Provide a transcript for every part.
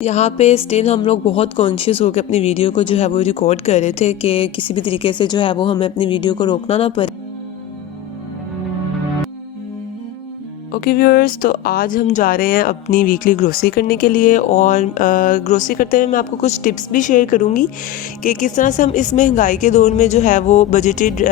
यहाँ पे स्टिल हम लोग बहुत कॉन्शियस होकर अपनी वीडियो को जो है वो रिकॉर्ड कर रहे थे कि किसी भी तरीके से जो है वो हमें अपनी वीडियो को रोकना ना पड़े। ओके व्यूअर्स, तो आज हम जा रहे हैं अपनी वीकली ग्रोसरी करने के लिए और ग्रोसरी करते हुए मैं आपको कुछ टिप्स भी शेयर करूँगी कि किस तरह से हम इस महंगाई के दौर में जो है वो बजटेड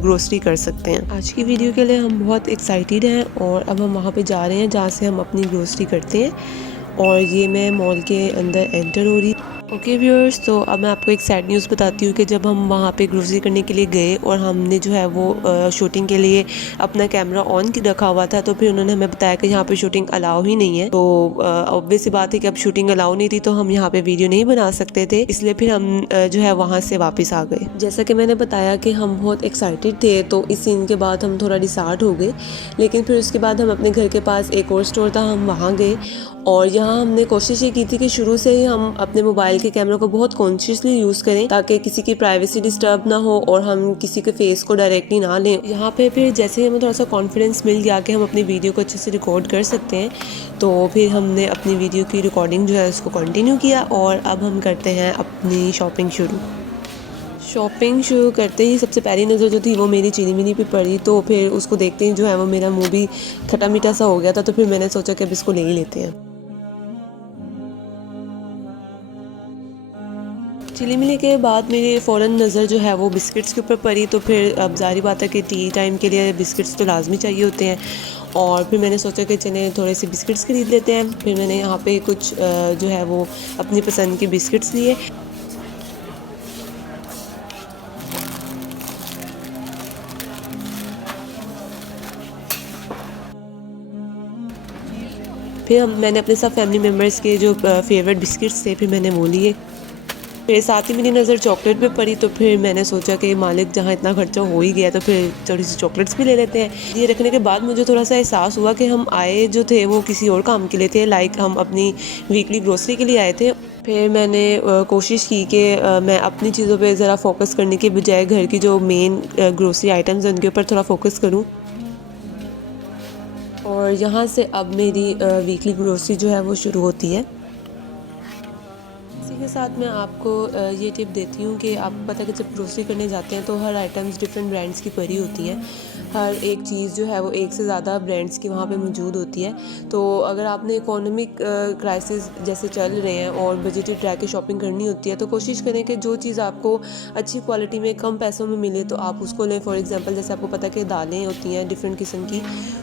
ग्रोसरी कर सकते हैं। आज की वीडियो के लिए हम बहुत एक्साइटेड हैं और अब हम वहाँ पे जा रहे हैं जहाँ से हम अपनी ग्रोसरी करते हैं और ये मैं मॉल के अंदर एंटर हो रही। ओके व्यूअर्स, तो अब मैं आपको एक सैड न्यूज़ बताती हूँ कि जब हम वहाँ पे ग्रोसरी करने के लिए गए और हमने जो है वो शूटिंग के लिए अपना कैमरा ऑन रखा हुआ था, तो फिर उन्होंने हमें बताया कि यहाँ पे शूटिंग अलाउ ही नहीं है। तो ऑब्वियस सी बात है कि अब शूटिंग अलाउ नहीं थी तो हम यहाँ पे वीडियो नहीं बना सकते थे, इसलिए फिर हम जो है वहाँ से वापस आ गए। जैसा कि मैंने बताया कि हम बहुत एक्साइटेड थे, तो इस सीन के बाद हम थोड़ा डिसहार्ट हो गए, लेकिन फिर उसके बाद हम अपने घर के पास एक और स्टोर था, हम वहाँ गए और यहाँ हमने कोशिश ये की थी कि शुरू से ही हम अपने मोबाइल के कैमरा को बहुत कॉन्शियसली यूज़ करें ताकि किसी की प्राइवेसी डिस्टर्ब ना हो और हम किसी के फेस को डायरेक्टली ना लें। यहाँ पे फिर जैसे ही हमें थोड़ा सा कॉन्फिडेंस मिल गया कि हम अपनी वीडियो को अच्छे से रिकॉर्ड कर सकते हैं, तो फिर हमने अपनी वीडियो की रिकॉर्डिंग जो है उसको कंटिन्यू किया और अब हम करते हैं अपनी शॉपिंग शुरू करते ही सबसे पहली नज़र जो थी वो मेरी चीनी मिनी पे पड़ी, तो फिर उसको देखते ही जो है वो मेरा मुंह भी खट्टा मीठा सा हो गया था, तो फिर मैंने सोचा कि अब इसको ले ही लेते हैं। चिली मिली के बाद मेरी फ़ौरन नज़र जो है वो बिस्किट्स के ऊपर पड़ी, तो फिर अब ज़ाहिर बात है कि टी टाइम के लिए बिस्किट्स तो लाजमी चाहिए होते हैं और फिर मैंने सोचा कि चले थोड़े से बिस्किट्स ख़रीद लेते हैं। फिर मैंने यहाँ पे कुछ जो है वो अपनी पसंद के बिस्किट्स लिए। फिर मैंने अपने सब फैमिली मेम्बर्स के जो फेवरेट बिस्किट्स थे फिर मैंने वो लिए। फिर साथ ही मेरी नज़र चॉकलेट पे पड़ी, तो फिर मैंने सोचा कि मालिक जहाँ इतना खर्चा हो ही गया तो फिर थोड़ी सी चॉकलेट्स भी ले लेते हैं। ये रखने के बाद मुझे थोड़ा सा एहसास हुआ कि हम आए जो थे वो किसी और काम के लिए थे, लाइक हम अपनी वीकली ग्रोसरी के लिए आए थे। फिर मैंने कोशिश की कि मैं अपनी चीज़ों पे ज़रा फोकस करने के बजाय घर की जो मेन ग्रोसरी आइटम्स हैं उनके ऊपर थोड़ा फोकस करूँ। और यहाँ से अब मेरी वीकली ग्रोसरी जो है वो शुरू होती है। इसी के साथ मैं आपको ये टिप देती हूँ कि आपको पता है कि जब ग्रोसरी करने जाते हैं तो हर आइटम्स डिफरेंट ब्रांड्स की पड़ी होती हैं। हर एक चीज़ जो है वो एक से ज़्यादा ब्रांड्स की वहाँ पे मौजूद होती है। तो अगर आपने इकोनॉमिक क्राइसिस जैसे चल रहे हैं और बजटेड रह के शॉपिंग करनी होती है, तो कोशिश करें कि जो चीज़ आपको अच्छी क्वालिटी में कम पैसों में मिले तो आप उसको लें। फॉर एग्जांपल जैसे आपको पता है कि दालें होती हैं डिफरेंट किस्म की,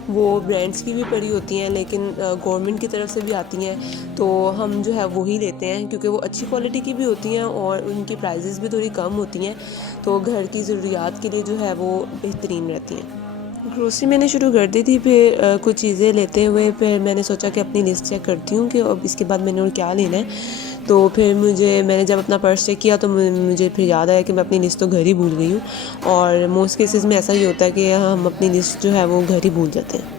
वो ब्रांड्स की भी पड़ी होती हैं लेकिन गवर्नमेंट की तरफ से भी आती हैं, तो हम जो है वही लेते हैं क्योंकि वो अच्छी क्वालिटी की भी होती हैं और उनकी प्राइसेस भी थोड़ी कम होती हैं, तो घर की ज़रूरियात के लिए जो है वो बेहतरीन रहती हैं। ग्रोसरी मैंने शुरू कर दी थी, फिर कुछ चीज़ें लेते हुए फिर मैंने सोचा कि अपनी लिस्ट चेक करती हूँ कि अब इसके बाद मैंने और क्या लेना है। तो फिर मैंने जब अपना पर्स चेक किया तो मुझे फिर याद आया कि मैं अपनी लिस्ट तो घर ही भूल गई हूँ और मोस्ट केसेस में ऐसा ही होता है कि हम अपनी लिस्ट जो है वो घर ही भूल जाते हैं।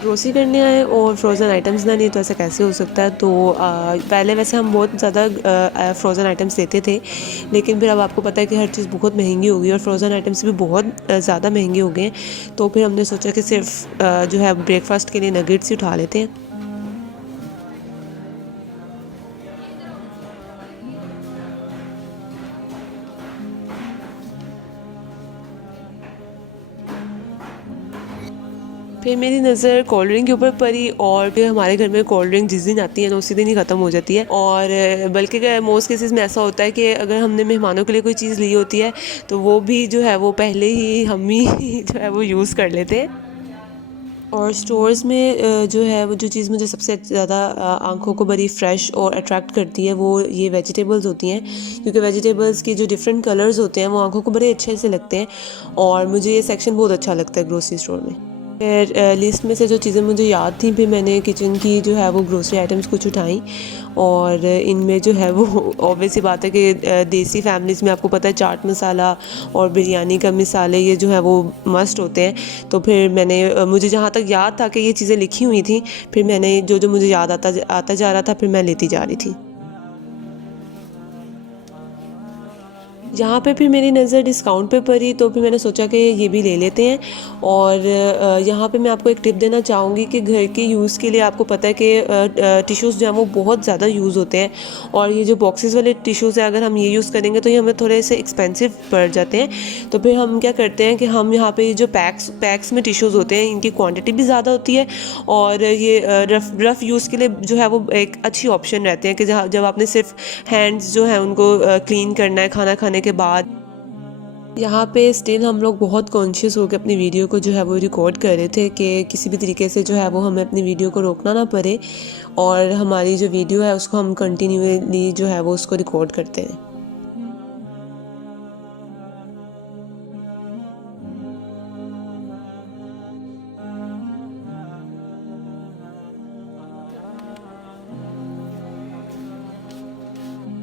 ग्रोसरी करने आए और फ्रोज़न आइटम्स ना नहीं, तो ऐसा कैसे हो सकता है। तो पहले वैसे हम बहुत ज़्यादा फ्रोज़न आइटम्स लेते थे, लेकिन फिर अब आपको पता है कि हर चीज़ बहुत महंगी हो गई और फ्रोज़न आइटम्स भी बहुत ज़्यादा महंगे हो गए हैं। तो फिर हमने सोचा कि सिर्फ जो है ब्रेकफास्ट के लिए नगेट्स ही उठा लेते हैं। फिर मेरी नज़र कोल्ड ड्रिंक के ऊपर पड़ी और फिर हमारे घर में कोल्ड ड्रिंक जिस दिन आती है ना उसी दिन ही ख़त्म हो जाती है। और बल्कि मोस्ट केसेस में ऐसा होता है कि अगर हमने मेहमानों के लिए कोई चीज़ ली होती है तो वो भी जो है वो पहले ही हम ही जो है वो यूज़ कर लेते हैं। और स्टोर्स में जो है वो जो चीज़ मुझे सबसे ज़्यादा आंखों को बड़ी फ़्रेश और अट्रैक्ट करती है वो ये वेजिटेबल्स होती हैं, क्योंकि वेजिटेबल्स की जो डिफरेंट कलर्स होते हैं वो आंखों को बड़े अच्छे से लगते हैं और मुझे ये सेक्शन बहुत अच्छा लगता है ग्रोसरी स्टोर में। फिर लिस्ट में से जो चीज़ें मुझे याद थी फिर मैंने किचन की जो है वो ग्रोसरी आइटम्स कुछ उठाई और इनमें जो है वो ऑब्वियस सी बात है कि देसी फैमिलीज़ में आपको पता है चाट मसाला और बिरयानी का मसाले ये जो है वो मस्ट होते हैं। तो फिर मैंने मुझे जहाँ तक याद था कि ये चीज़ें लिखी हुई थी फिर मैंने जो जो मुझे याद आता जा रहा था फिर मैं लेती जा रही थी। यहाँ पे फिर मेरी नज़र डिस्काउंट पे पड़ी तो फिर मैंने सोचा कि ये भी ले लेते हैं। और यहाँ पे मैं आपको एक टिप देना चाहूँगी कि घर के यूज़ के लिए आपको पता है कि टिश्यूज़ जो हैं वो बहुत ज़्यादा यूज़ होते हैं और ये जो बॉक्सेस वाले टिश्यूज़ हैं अगर हम ये यूज़ करेंगे तो ये हमें थोड़े से एक्सपेंसिव पड़ जाते हैं। तो फिर हम क्या करते हैं कि हम यहाँ पे जो पैक्स में टिश्यूज़ होते हैं इनकी क्वांटिटी भी ज़्यादा होती है और ये रफ़ यूज़ के लिए जो है वो एक अच्छी ऑप्शन रहते हैं कि जहाँ जब आपने सिर्फ हैंड्स जो है उनको क्लीन करना है खाना खाने के बाद। यहाँ पे स्टिल हम लोग बहुत कॉन्शियस होकर अपनी वीडियो को जो है वो रिकॉर्ड कर रहे थे कि किसी भी तरीके से जो है वो हमें अपनी वीडियो को रोकना ना पड़े और हमारी जो वीडियो है उसको हम कंटिन्यूअली जो है वो उसको रिकॉर्ड करते हैं।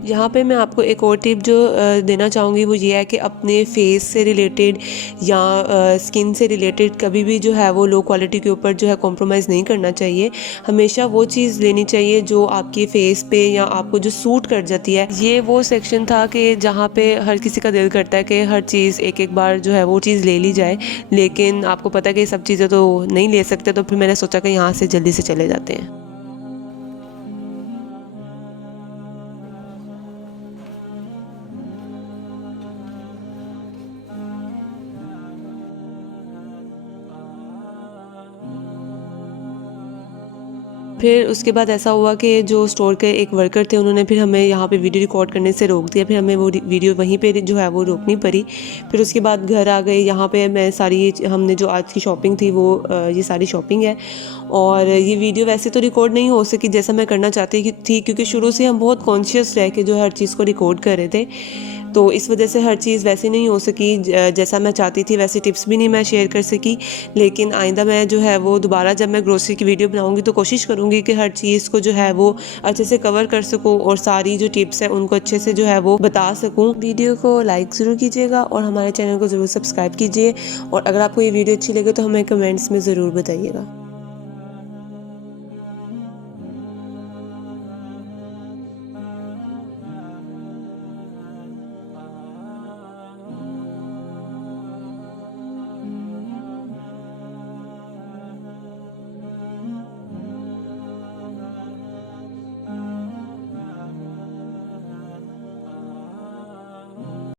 यहाँ पे मैं आपको एक और टिप जो देना चाहूँगी वो ये है कि अपने फेस से रिलेटेड या स्किन से रिलेटेड कभी भी जो है वो लो क्वालिटी के ऊपर जो है कॉम्प्रोमाइज़ नहीं करना चाहिए। हमेशा वो चीज़ लेनी चाहिए जो आपके फेस पे या आपको जो सूट कर जाती है। ये वो सेक्शन था कि जहाँ पे हर किसी का दिल करता है कि हर चीज़ एक एक बार जो है वो चीज़ ले ली जाए, लेकिन आपको पता है कि सब चीज़ें तो नहीं ले सकते। तो फिर मैंने सोचा कि यहाँ से जल्दी से चले जाते हैं। फिर उसके बाद ऐसा हुआ कि जो स्टोर के एक वर्कर थे उन्होंने फिर हमें यहाँ पे वीडियो रिकॉर्ड करने से रोक दिया। फिर हमें वो वीडियो वहीं पे जो है वो रोकनी पड़ी। फिर उसके बाद घर आ गए। यहाँ पे मैं सारी ये हमने जो आज की शॉपिंग थी वो ये सारी शॉपिंग है और ये वीडियो वैसे तो रिकॉर्ड नहीं हो सकी जैसा मैं करना चाहती थी क्योंकि शुरू से हम बहुत कॉन्शियस रह के जो हर चीज़ को रिकॉर्ड कर रहे थे। तो इस वजह से हर चीज़ वैसे नहीं हो सकी जैसा मैं चाहती थी, वैसी टिप्स भी नहीं मैं शेयर कर सकी। लेकिन आइंदा मैं जो है वो दोबारा जब मैं ग्रोसरी की वीडियो बनाऊंगी तो कोशिश करूंगी कि हर चीज़ को जो है वो अच्छे से कवर कर सकूं और सारी जो टिप्स हैं उनको अच्छे से जो है वो बता सकूं। वीडियो को लाइक ज़रूर कीजिएगा और हमारे चैनल को ज़रूर सब्सक्राइब कीजिए और अगर आपको ये वीडियो अच्छी लगे तो हमें कमेंट्स में ज़रूर बताइएगा।